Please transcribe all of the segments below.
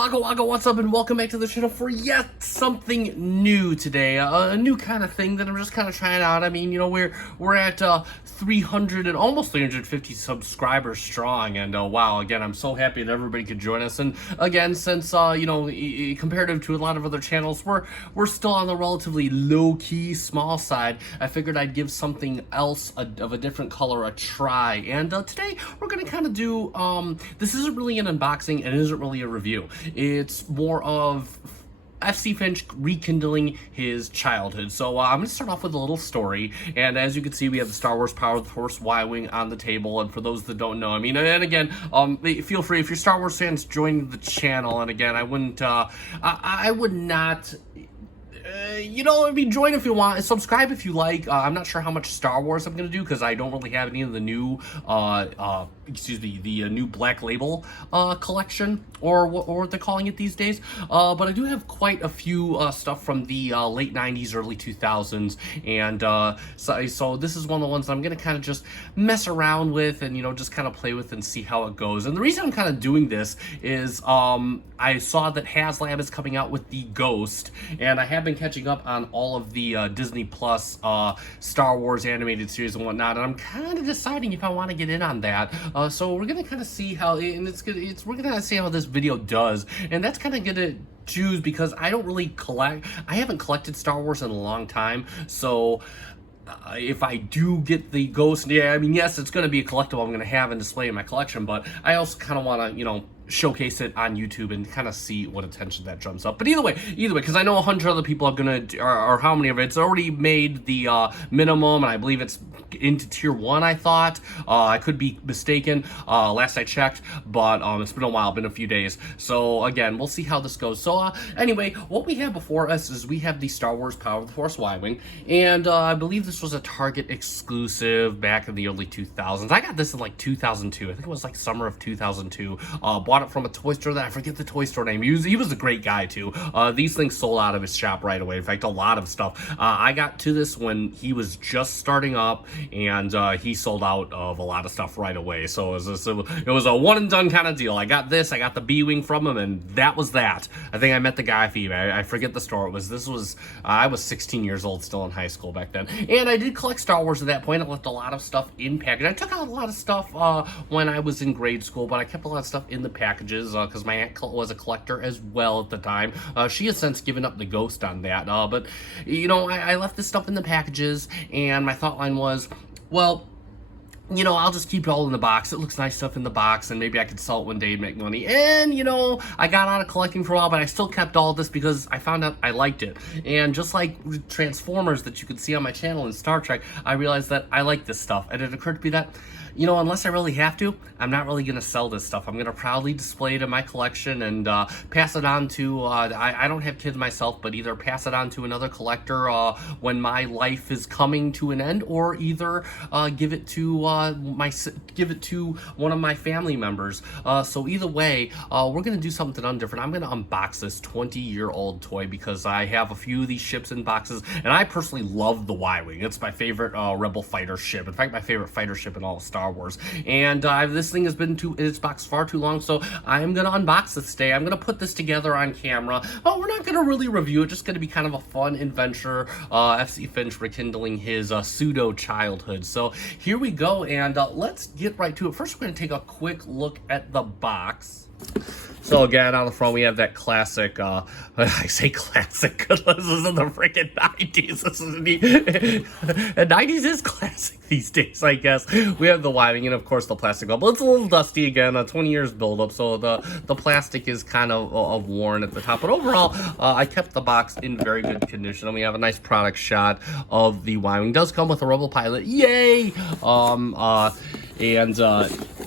Wagga, what's up, and welcome back to the channel for yet something new today. A new kind of thing that I'm just kind of trying out. I mean, you know, we're at 300 and almost 350 subscribers strong, and wow, again, I'm so happy that everybody could join us. And again, since you know, comparative to a lot of other channels, we're still on the relatively low-key, small side. I figured I'd give something else of a different color a try, and today we're gonna kind of do this isn't really an unboxing and it isn't really a review. It's more of FC Finch rekindling his childhood. So I'm going to start off with a little story, and as you can see, we have the Star Wars Power of the Force Y-Wing on the table, and for those that don't know, I mean, and again, feel free, if you're Star Wars fans, join the channel, and again, I wouldn't, I would not... you know, I mean, join if you want, subscribe if you like. I'm not sure how much Star Wars I'm going to do because I don't really have any of the new, the new Black Label collection, or what they're calling it these days. But I do have quite a few stuff from the late 90s, early 2000s, and so this is one of the ones that I'm going to kind of just mess around with and, you know, just kind of play with and see how it goes. And the reason I'm kind of doing this is I saw that HasLab is coming out with the Ghost, and I have been catching up on all of the Disney Plus Star Wars animated series and whatnot, and I'm kind of deciding if I want to get in on that. So we're gonna kind of see how, and we're gonna see how this video does, and that's kind of gonna choose because I don't really I haven't collected Star Wars in a long time, so. If I do get the Ghost, yeah, I mean, yes, it's going to be a collectible I'm going to have and display in my collection, but I also kind of want to, you know, showcase it on YouTube and kind of see what attention that drums up. But either way, because I know 100 other people are gonna, or how many of it's already made the minimum, and I believe it's into tier 1. I thought I could be mistaken. Last I checked, but it's been a while, been a few days. So again, we'll see how this goes. So anyway, what we have before us is we have the Star Wars Power of the Force Y-Wing, and I believe this was a Target exclusive back in the early 2000s. I got this in like 2002. I think it was like summer of 2002. Bought it from a toy store that I forget the toy store name. He was a great guy too. These things sold out of his shop right away. In fact, a lot of stuff. I got to this when he was just starting up, and he sold out of a lot of stuff right away. So it was a one and done kind of deal. I got this, I got the B-Wing from him, and that was that. I think I met the guy for eBay. I forget the store it was. I was 16 years old, still in high school back then. And I did collect Star Wars at that point. I left a lot of stuff in package. I took out a lot of stuff when I was in grade school, but I kept a lot of stuff in the packages because my aunt was a collector as well at the time. She has since given up the ghost on that, but you know, I left this stuff in the packages, and my thought line was, well, you know, I'll just keep it all in the box. It looks nice stuff in the box, and maybe I could sell it one day and make money. And, you know, I got out of collecting for a while, but I still kept all this because I found out I liked it. And just like Transformers that you could see on my channel and Star Trek, I realized that I like this stuff. And it occurred to me that, you know, unless I really have to, I'm not really going to sell this stuff. I'm going to proudly display it in my collection and pass it on to, I don't have kids myself, but either pass it on to another collector when my life is coming to an end, or either give it to one of my family members. So either way, we're going to do something different. I'm going to unbox this 20-year-old toy because I have a few of these ships in boxes, and I personally love the Y-Wing. It's my favorite Rebel fighter ship. In fact, my favorite fighter ship in all of Star Wars. And this thing has been in its box far too long, so I am going to unbox this today. I'm going to put this together on camera. Oh, we're not going to really review it, just going to be kind of a fun adventure. FC Finch rekindling his pseudo-childhood. So here we go, and let's get right to it. First, we're going to take a quick look at the box. So again, on the front, we have that classic, I say classic, because this is in the freaking 90s. This is the 90s is classic these days, I guess. We have the Y-Wing, and of course the plastic bubble. It's a little dusty again, 20 years buildup, so the plastic is kind of worn at the top. But overall, I kept the box in very good condition, and we have a nice product shot of the Y-Wing. It does come with a Rebel pilot, yay! And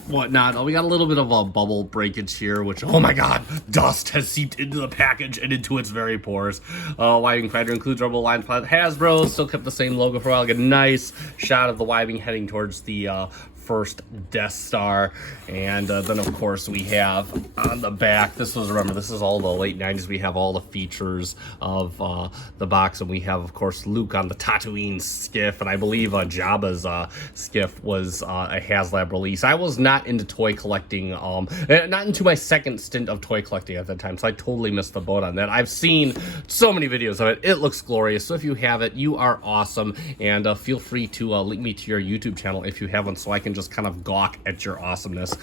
whatnot. Oh, we got a little bit of a bubble breakage here, which, oh my god, dust has seeped into the package and into its very pores. Y-Wing fighter includes Rebel line pilot Hasbro, still kept the same logo for a while. Get a nice shot of the Y-Wing heading towards the first Death Star. And then of course we have on the back, this is all the late 90s. We have all the features of the box, and we have of course Luke on the Tatooine skiff, and I believe Jabba's skiff was a HasLab release. I was not into toy collecting, not into my second stint of toy collecting at that time, so I totally missed the boat on that. I've seen so many videos of it. It looks glorious. So if you have it, you are awesome, and feel free to link me to your YouTube channel if you haven't, so I can just kind of gawk at your awesomeness.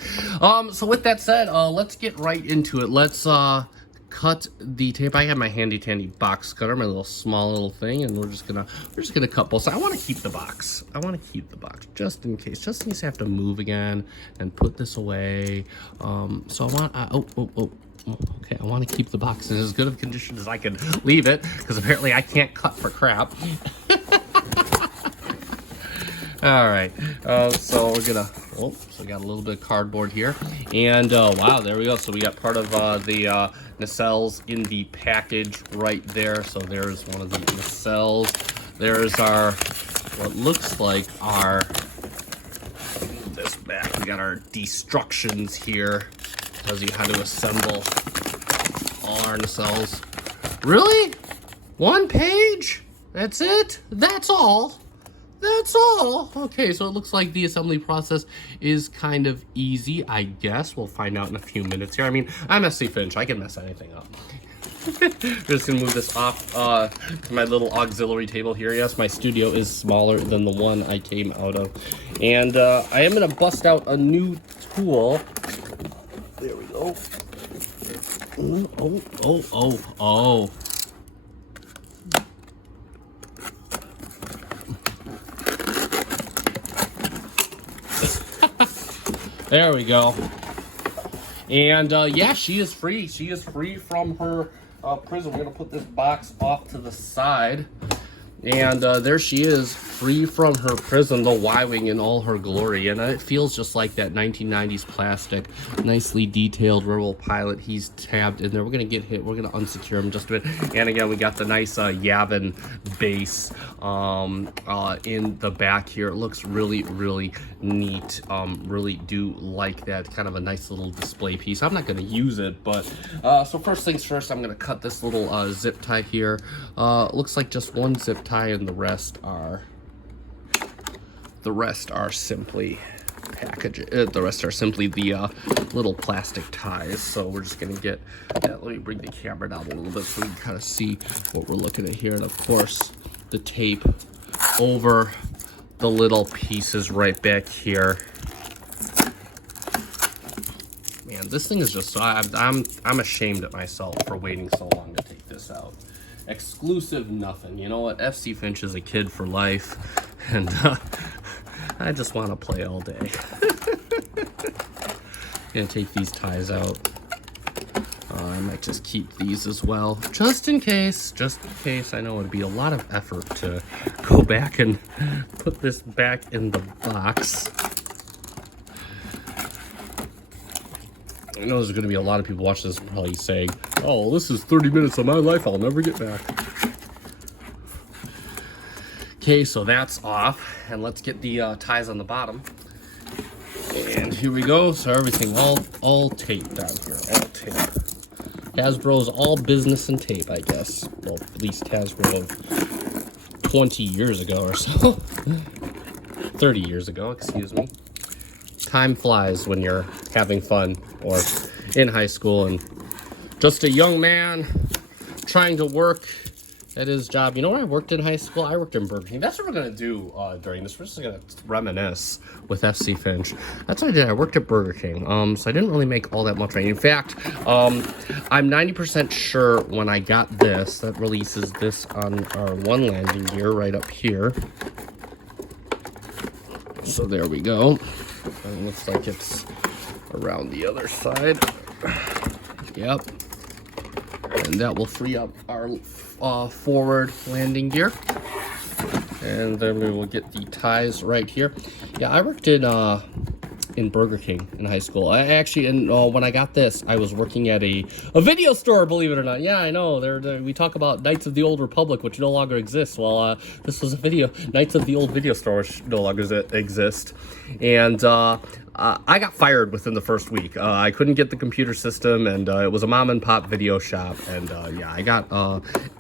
So with that said, let's get right into it. Let's cut the tape. I have my handy dandy box cutter, my little small little thing, and we're just gonna cut both sides. I want to keep the box. Just in case I have to move again and put this away. So I want okay, I want to keep the box in as good of condition as I can leave it, because apparently I can't cut for crap. All right, so we're gonna, so we got a little bit of cardboard here, and wow, there we go. So we got part of the nacelles in the package right there. So there's one of the nacelles. There's our, what looks like our, this back, we got our destructions here. Tells you how to assemble all our nacelles. Really? One page? That's it? That's all? That's all? Okay, so it looks like the assembly process is kind of easy, I guess. We'll find out in a few minutes here. I mean, I'm SC Finch. I can mess anything up. Just gonna move this off to my little auxiliary table here. Yes, my studio is smaller than the one I came out of. And I am gonna bust out a new tool. There we go. Oh. There we go. And yeah, she is free. She is free from her prison. We're gonna put this box off to the side. And there she is, free from her prison, the Y-Wing in all her glory. And it feels just like that 1990s plastic, nicely detailed Rebel pilot. He's tabbed in there. We're going to get hit. We're going to unsecure him just a bit. And again, we got the nice Yavin base in the back here. It looks really, really neat. Really do like that. Kind of a nice little display piece. I'm not going to use it, but so first things first, I'm going to cut this little zip tie here. Looks like just one zip tie, and the rest are simply the rest are simply the little plastic ties. So we're just gonna get let me bring the camera down a little bit so we can kind of see what we're looking at here. And of course the tape over the little pieces right back here. Man, this thing is just, I'm ashamed at myself for waiting so long to take this out. Exclusive nothing. You know what? FC Finch is a kid for life, and I just want to play all day. Gonna take these ties out. I might just keep these as well, just in case. I know it'd be a lot of effort to go back and put this back in the box. I know there's going to be a lot of people watching this probably saying, oh, this is 30 minutes of my life I'll never get back. Okay, so that's off, and let's get the ties on the bottom. And here we go. So everything all tape down here, all tape. Hasbro's all business and tape, I guess. Well, at least Hasbro of 20 years ago or so. 30 years ago, excuse me. Time flies when you're having fun or in high school and just a young man trying to work at his job. You know where I worked in high school? I worked in Burger King. That's what we're going to do during this. We're just going to reminisce with FC Finch. That's what I did. I worked at Burger King. So I didn't really make all that much money. In fact, I'm 90% sure when I got this, that releases this on our one landing gear right up here. So there we go. And it looks like it's around the other side. Yep. And that will free up our forward landing gear. And then we will get the ties right here. Yeah, I worked in in Burger King in high school. I actually, and when I got this, I was working at a video store, believe it or not. Yeah, I know. We talk about Knights of the Old Republic, which no longer exists. Well, this was a Knights of the Old Video Store, which no longer exist. And I got fired within the first week. I couldn't get the computer system, and it was a mom and pop video shop. And yeah, I got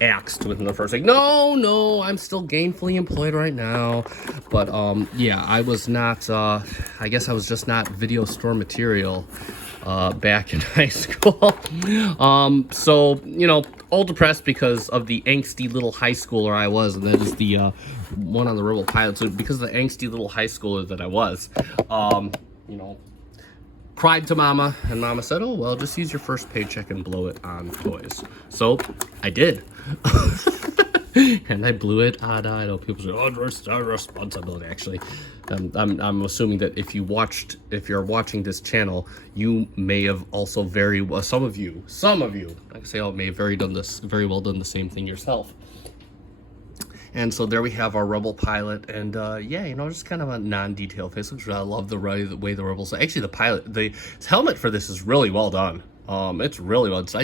axed within the first week. No, I'm still gainfully employed right now. But yeah, I was not, I guess I was just not video store material back in high school. So, you know, all depressed because of the angsty little high schooler I was, and that is the one on the Rebel Pilot. So because of the angsty little high schooler that I was, you know, cried to mama, and mama said, oh, well, just use your first paycheck and blow it on toys. So I did. And I blew it on, I know people say, oh, it's our responsibility. Actually, I'm assuming that if you're watching this channel, you may have also some of you, I can say, may have very well done the same thing yourself. And so there we have our Rebel pilot, and yeah, you know, just kind of a non-detailed face, which I love the way the Rebels. Actually, the helmet for this is really well done. It's really well. It's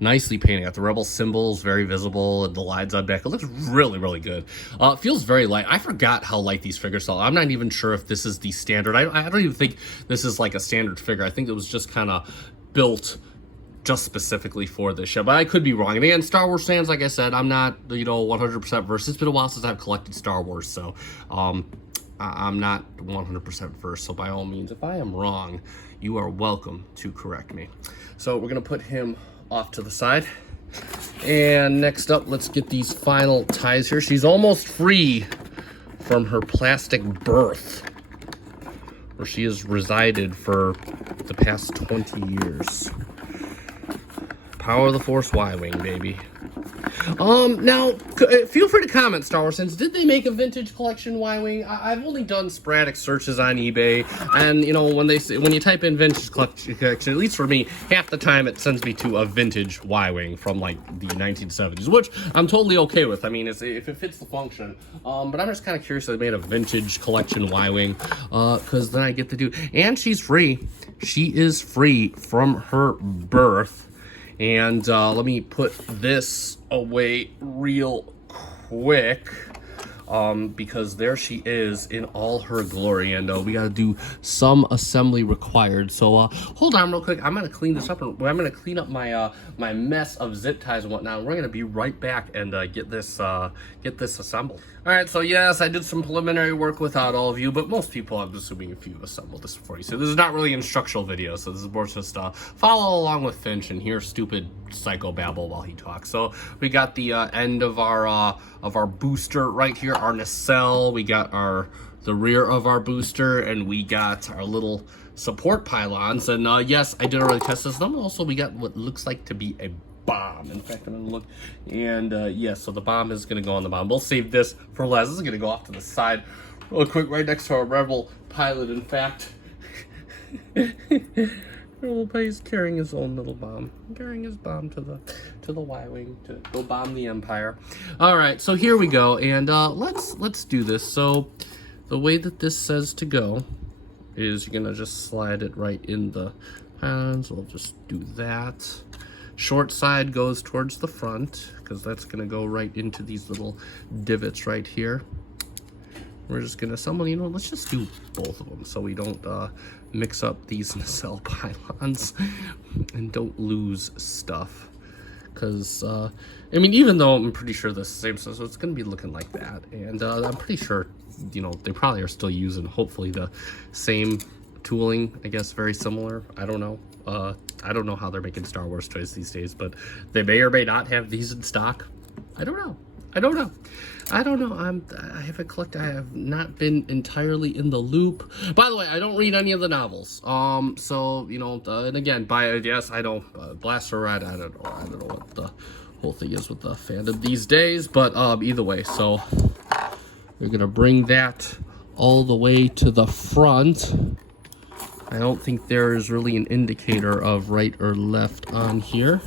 nicely painted. Got the Rebel symbols very visible, and the lines on back. It looks really good. It feels very light. I forgot how light these figures felt. I'm not even sure if this is the standard. I don't even think this is like a standard figure. I think it was just kind of built just specifically for this show, but I could be wrong. And again, Star Wars fans, like I said, I'm not, you know, 100% versed. It's been a while since I've collected Star Wars, so I'm not 100% versed. So by all means, if I am wrong, you are welcome to correct me. So we're gonna put him off to the side. And next up, let's get these final ties here. She's almost free from her plastic berth, where she has resided for the past 20 years. Power of the Force Y-Wing, baby. Now, feel free to comment, Star Wars fans. Did they make a vintage collection Y-Wing? I've only done sporadic searches on eBay, and you know, when you type in vintage collection, at least for me, half the time it sends me to a vintage Y-Wing from like the 1970s, which I'm totally okay with. I mean, if it fits the function. But I'm just kind of curious if they made a vintage collection Y-Wing, because then I get to do. And she's free. She is free from her birth. And let me put this away real quick, because there she is in all her glory, and we gotta do some assembly required. So hold on real quick. I'm gonna clean this up, and I'm gonna clean up my my mess of zip ties and whatnot. We're gonna be right back and get this assembled. All right, so yes, I did some preliminary work without all of you, but most people, I'm assuming, if you assembled this before you see. This is not really an instructional video, so this is more just follow along with Finch and hear stupid psychobabble while he talks. So we got the end of our booster right here, our nacelle. We got the rear of our booster, and we got our little support pylons. And yes, I did already test this. And also, we got what looks like to be a bomb. In fact, I'm gonna look, and yes, so the bomb is gonna go on the bomb. We'll save this for last. This is gonna go off to the side real quick, right next to our Rebel pilot. In fact, he's carrying his own little bomb, carrying his bomb to the Y-Wing to go bomb the Empire. All right, so here we go, and let's do this. So the way that this says to go is you're gonna just slide it right in the hands. We'll just do that. Short side goes towards the front, because that's going to go right into these little divots right here. We're just going to assemble, you know, let's just do both of them so we don't mix up these nacelle pylons and don't lose stuff. Because, I mean, even though I'm pretty sure this is the same stuff, so it's going to be looking like that. And I'm pretty sure, you know, they probably are still using, hopefully, the same tooling, I guess, very similar. I don't know. I don't know how they're making Star Wars toys these days, but they may or may not have these in stock. I don't know. I haven't collected. I have not been entirely in the loop. By the way, I don't read any of the novels. So you know, and again, yes, I know Blaster Ride. I don't know what the whole thing is with the fandom these days, but either way, so we're gonna bring that all the way to the front. I don't think there is really an indicator of right or left on here.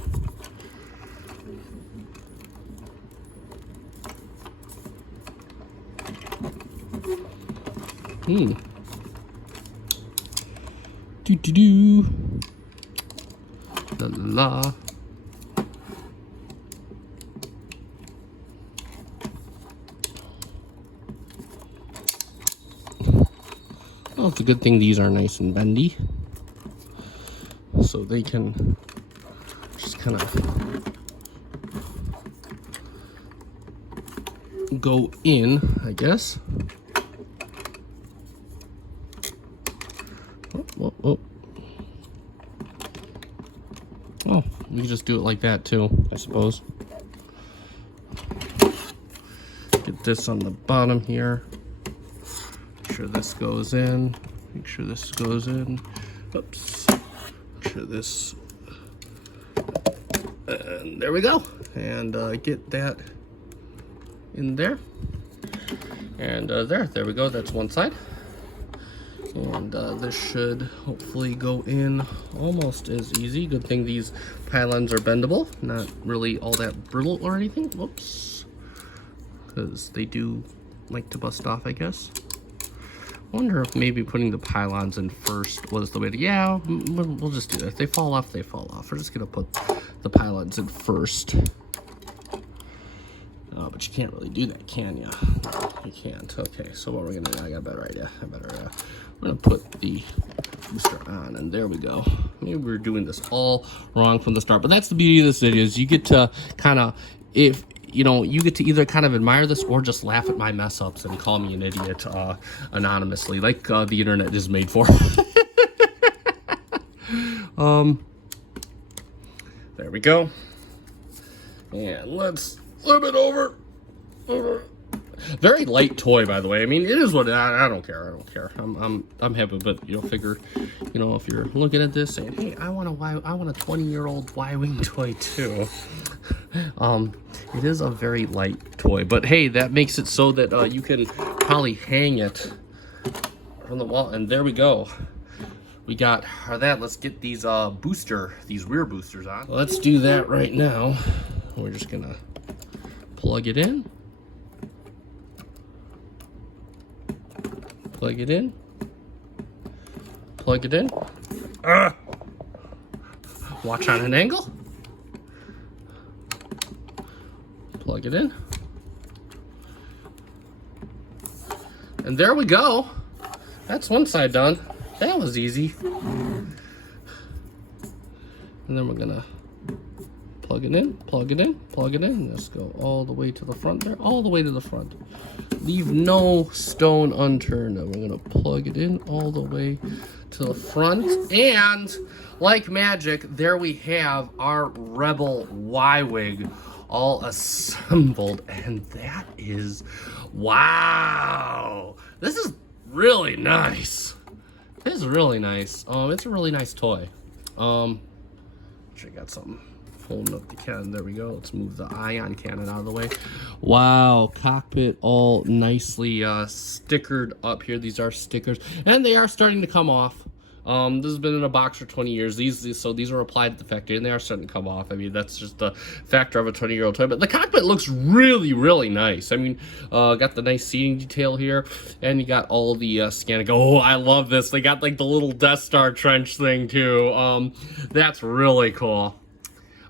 Do. La la la. Well, it's a good thing these are nice and bendy, so they can just kind of go in, I guess. Oh, you just do it like that too, I suppose. Get this on the bottom here. Make sure this goes in. Make sure this goes in. Oops. Make sure this. And there we go. And get that in there. And there we go. That's one side. And this should hopefully go in almost as easy. Good thing these pylons are bendable, not really all that brittle or anything. Whoops. Because they do like to bust off, I guess. I wonder if maybe putting the pylons in first was the way to... Yeah, we'll just do that. If they fall off, they fall off. We're just going to put the pylons in first. But you can't really do that, can you? No, you can't. Okay, so what we're going to do... I got a better idea. We're going to put the booster on, and there we go. Maybe we're doing this all wrong from the start. But that's the beauty of this video, is you get to kind of... you get to either kind of admire this or just laugh at my mess ups and call me an idiot anonymously, like the internet is made for. There we go. And let's flip it over. Very light toy, by the way. I mean, it is what I don't care. I'm happy, but you'll figure, if you're looking at this saying, hey, I want a 20-year-old Y-wing toy too. It is a very light toy, but hey, that makes it so that you can probably hang it from the wall. And there we go. We got that. Let's get these rear boosters on. Let's do that right now. We're just gonna plug it in. Plug it in. Plug it in. Watch on an angle. Plug it in. And there we go. That's one side done. That was easy. And then we're gonna plug it in, plug it in, plug it in. Let's go all the way to the front there, all the way to the front. Leave no stone unturned. And we're gonna plug it in all the way to the front. And like magic, there we have our Rebel Y-Wing all assembled. And that is, wow. This is really nice. This is really nice. It's a really nice toy. Actually got something holding up the cannon. There we go. Let's move the ion cannon out of the way. Wow, cockpit all nicely stickered up here. These are stickers, and they are starting to come off. This has been in a box for 20 years. These are applied at the factory, and they are starting to come off. I mean, that's just the factor of a 20-year-old toy. But the cockpit looks really, really nice. I mean, got the nice seating detail here, and you got all the scanning. Oh, I love this. They got like the little Death Star trench thing too. That's really cool.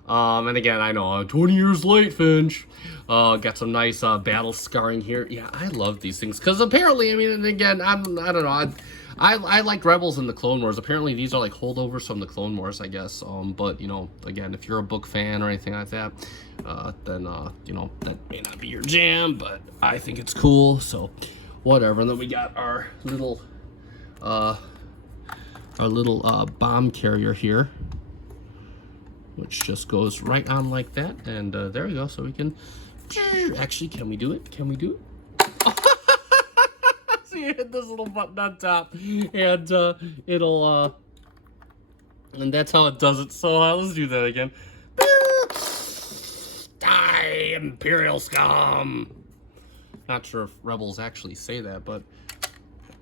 And again, I know I'm 20 years late, Finch. Got some nice battle scarring here. Yeah, I love these things because apparently, I mean, and again, I don't know. I like Rebels in the Clone Wars. Apparently, these are like holdovers from the Clone Wars, I guess. But again, if you're a book fan or anything like that, then that may not be your jam. But I think it's cool, so whatever. And then we got our little bomb carrier here, which just goes right on like that. And there we go. So we can actually, can we do it? Can we do it? So you hit this little button on top, and it'll and that's how it does it. So let's do that again. Die, Imperial scum! Not sure if Rebels actually say that, but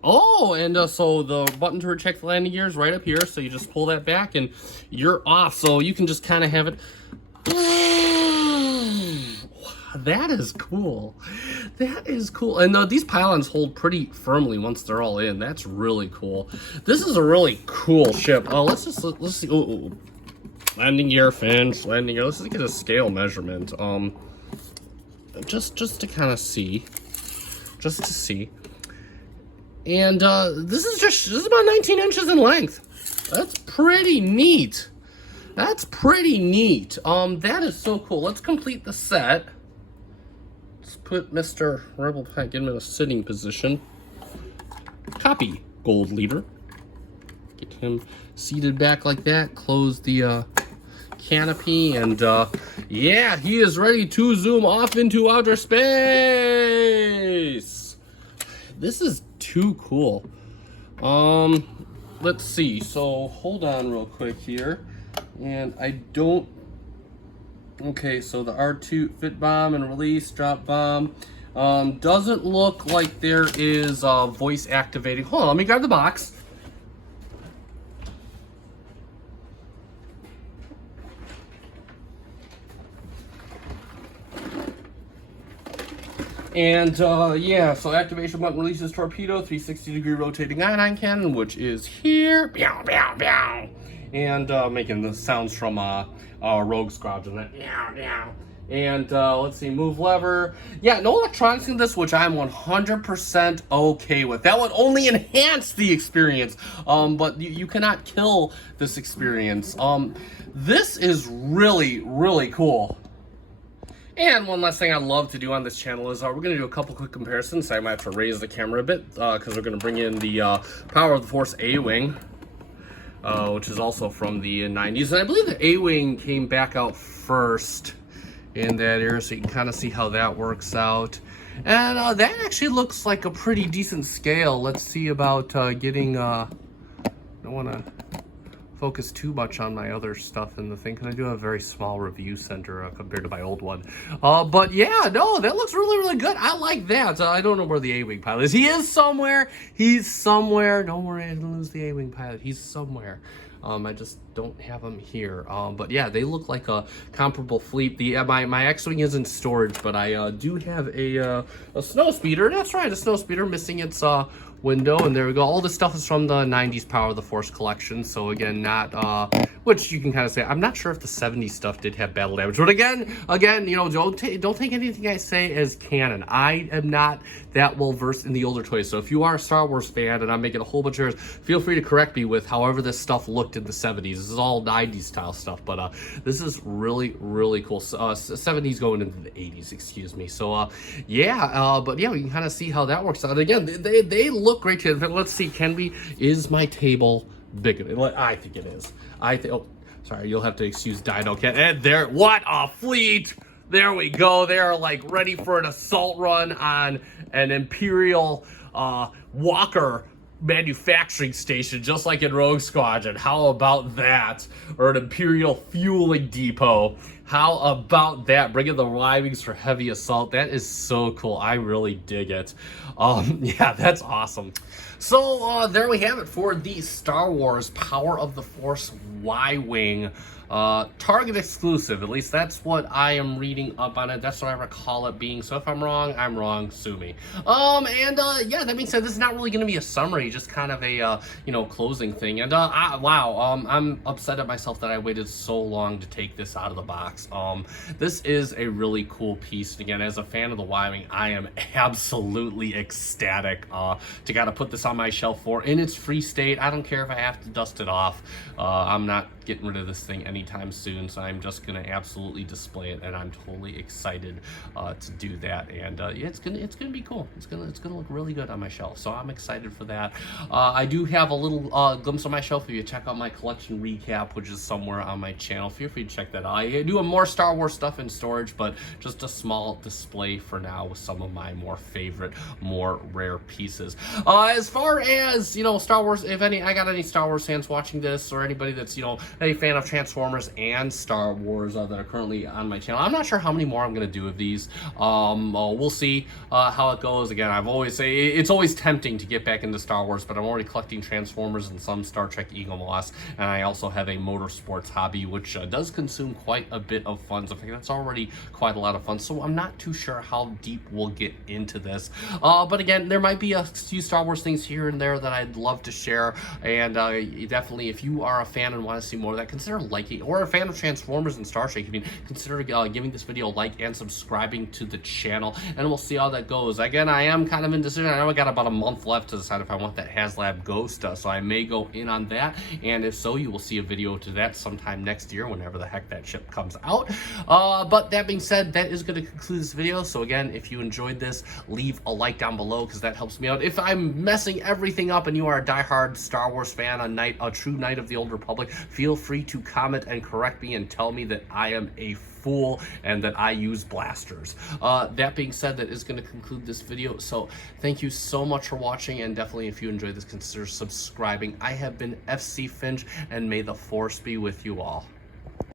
oh, and so the button to check the landing gear is right up here. So you just pull that back, and you're off. So you can just kind of have it. That is cool. That is cool. And these pylons hold pretty firmly once they're all in. That's really cool. This is a really cool ship. Let's see. Ooh. Landing gear, Finch, landing gear. Let's just get a scale measurement. Just to kind of see. Just to see. And this is about 19 inches in length. That's pretty neat. That's pretty neat. That is so cool. Let's complete the set. Let's put Mr. Rebel Pack in a sitting position. Copy gold leader. Get him seated back like that. Close the canopy, and yeah, he is ready to zoom off into outer space. This is too cool. Let's see. So hold on real quick here. And I don't... Okay, so the R2 fit bomb and release, drop bomb. Doesn't look like there is voice activating. Hold on, let me grab the box. And yeah, so activation button releases torpedo, 360-degree rotating ion cannon, which is here. Meow, meow, meow. And making the sounds from Rogue Squadron. Meow, meow. And let's see, move lever. Yeah, no electronics in this, which I'm 100% okay with. That would only enhance the experience, but you cannot kill this experience. This is really, really cool. And one last thing I'd love to do on this channel is we're going to do a couple quick comparisons. I might have to raise the camera a bit because we're going to bring in the Power of the Force A-Wing, which is also from the 90s. And I believe the A-Wing came back out first in that era, so you can kind of see how that works out. And that actually looks like a pretty decent scale. Let's see about getting... I don't want to focus too much on my other stuff in the thing because I do have a very small review center compared to my old one. But yeah, no, that looks really, really good. I like that. I don't know where the A-Wing pilot is. He is somewhere. He's somewhere. Don't worry, I didn't lose the A-Wing pilot. He's somewhere. I just don't have them here. But yeah, they look like a comparable fleet. My X-Wing is in storage, but I do have a snow speeder. That's right, a snow speeder missing its window, and there we go. All this stuff is from the 90s Power of the Force collection, so again, not which you can kind of say, I'm not sure if the 70s stuff did have battle damage, but again, you know, don't take anything I say as canon. I am not that well versed in the older toys, so if you are a Star Wars fan and I'm making a whole bunch of errors, feel free to correct me with however this stuff looked in the 70s. This is all 90s style stuff, but this is really, really cool. 70s going into the 80s, excuse me. So yeah, but yeah, we can kind of see how that works out. Again, they look great too. Let's see, is my table big enough? I think it is. Oh, sorry, you'll have to excuse Dino Cat. And there, what a fleet! There we go. They are like ready for an assault run on an Imperial Walker manufacturing station, just like in Rogue Squadron. How about that? Or an Imperial fueling depot. How about that? Bringing the Y-Wings for heavy assault. That is so cool. I really dig it. Yeah, that's awesome. So there we have it for the Star Wars Power of the Force Y-Wing. Target exclusive, at least that's what I am reading up on it. That's what I recall it being. So if I'm wrong, I'm wrong. Sue me. Yeah, that being said, this is not really going to be a summary, just kind of a you know, closing thing. And wow, I'm upset at myself that I waited so long to take this out of the box. This is a really cool piece. And again, as a fan of the Y-Wing, I am absolutely ecstatic to kind of put this on my shelf in its free state. I don't care if I have to dust it off. I'm not getting rid of this thing anytime soon, so I'm just gonna absolutely display it, and I'm totally excited to do that. And yeah, it's gonna be cool. It's gonna look really good on my shelf, so I'm excited for that. I do have a little glimpse on my shelf. If you check out my collection recap, which is somewhere on my channel, feel free to check that out. I do have more Star Wars stuff in storage, but just a small display for now with some of my more favorite, more rare pieces. As far as, you know, Star Wars, if I got any Star Wars fans watching this, or anybody that's, you know, a fan of Transformers and Star Wars that are currently on my channel. I'm not sure how many more I'm going to do of these. We'll see how it goes. Again, it's always tempting to get back into Star Wars, but I'm already collecting Transformers and some Star Trek Eagle Moss, and I also have a motorsports hobby, which does consume quite a bit of funds. I think that's already quite a lot of fun, so I'm not too sure how deep we'll get into this. But again, there might be a few Star Wars things here and there that I'd love to share, and definitely, if you are a fan and want to see more of that, consider liking, or a fan of Transformers and Star Trek, consider giving this video a like and subscribing to the channel, and we'll see how that goes. Again, I am kind of indecision. I know I got about a month left to decide if I want that HasLab Ghost, so I may go in on that, and if so, you will see a video to that sometime next year, whenever the heck that ship comes out. But that being said, that is going to conclude this video. So again, if you enjoyed this, leave a like down below, because that helps me out. If I'm messing everything up and you are a diehard Star Wars fan, a true Knight of the Old Republic, feel free to comment and correct me and tell me that I am a fool and that I use blasters. That being said, that is going to conclude this video. So thank you so much for watching, and definitely, if you enjoyed this, consider subscribing. I have been FC Finch, and may the Force be with you all.